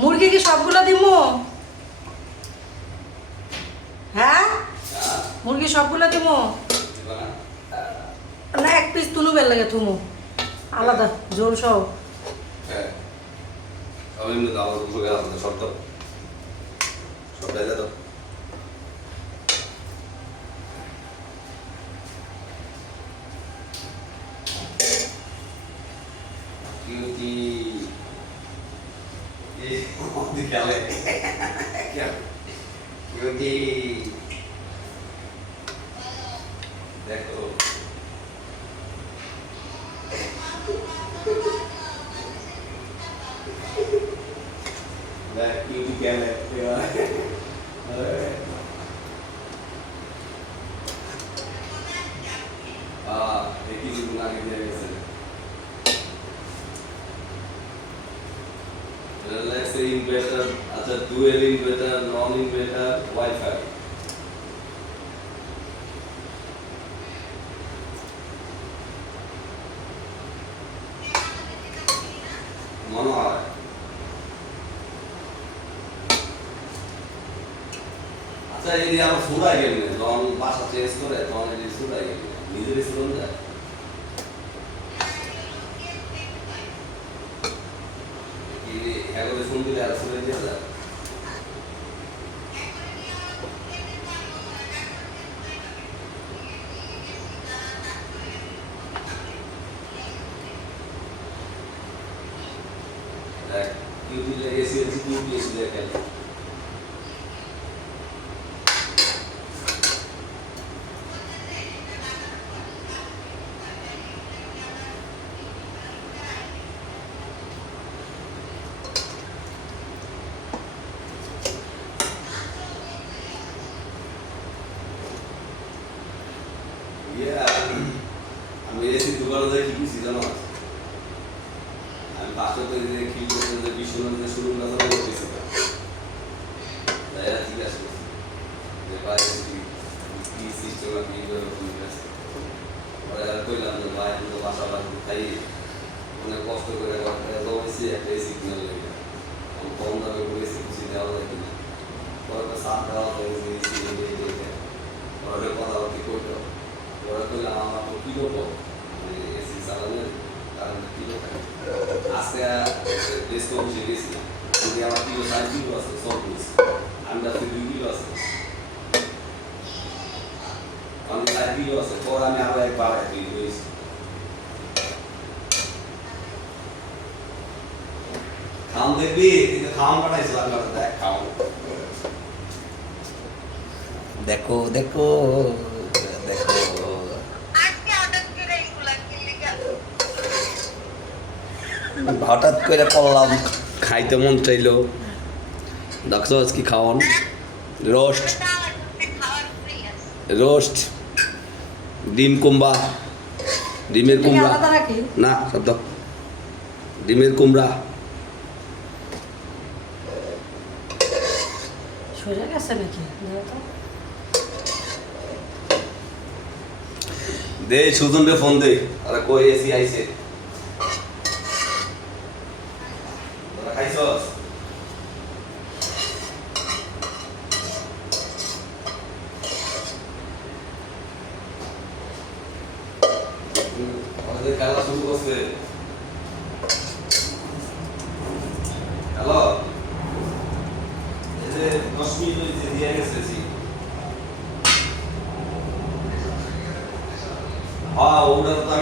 মুরগি কি সবগুলো দিমু? হ্যাঁ, মুরগি সবগুলো দিমু না এক পিস তুলু বেল লাগে তুমু আলাদা ঝোল সহ। হ্যাঁ আমি এমনি দাও দুপুর গেলাম সব তো সব বেলা তো কিউটি এই কোন গেলে কিউটি দেখো That you get it, एक ही चीज बना के दिया गया है। Relax inverter, अच्छा dual inverter, non inverter, Wi-Fi. মনে হয় আচ্ছা এই যে আমার সুরাই গেল না যখন বাসা চেঞ্জ করে তখন এই সুরাই গেল নিজেরই সুরন যায় কি এগুলো ফোন দিলে আর সুরে দিয়ে যায় ইউটিলে এসি এসি ইউটিএস দেখেন আমি এসি দোকানে যাই কি সিজন আছে আমি পাশে তো এই যে কি করতে যে বিশ্বনাথ যে শুরু না করে করতেছি তাই ঠিক আছে যে ভাই কি সিস্টেম আপনি করে করতেছেন ওরা কইলাম যে ভাই তো বাসা বাড়ি তাই অনেক কষ্ট করে করতে তো হইছে একটা এসি কিনে লাগে কম দামে করেছি কিছু দেওয়া যায় কিনা ওরা সাত দেওয়া হয়েছে এসি ওরা কথা কি করতো ওরা কইলাম আমরা কি করবো এসি চালানোর কারণ কিলো থাকে আজকে রেস্ট অফিসে গেছিলাম যদি আমার কিলো 4 কিলো আছে সব বলছি আমি আজকে 2 কিলো আছে আমি 4 কিলো আছে পর আমি আরো একবার কিলো হয়েছি খাম দেখবি কিন্তু খাম পাঠাইছিলাম দেখ খাও দেখো দেখো দেখো হঠাৎ করে পড়লাম খাইতে মন চাইলো দেখছো কি খাওয়ান রোস্ট রোস্ট ডিম কুমড়া ডিমের কুমড়া না শব্দ ডিমের কুমড়া দে সুজনকে ফোন দে আরে কই এসি আইছে খাইছস আমাদের খেলা শুরু করছে হ্যালো এই যে 10 মিনিট দিয়ে গেছে হ্যাঁ ওটা তো আমি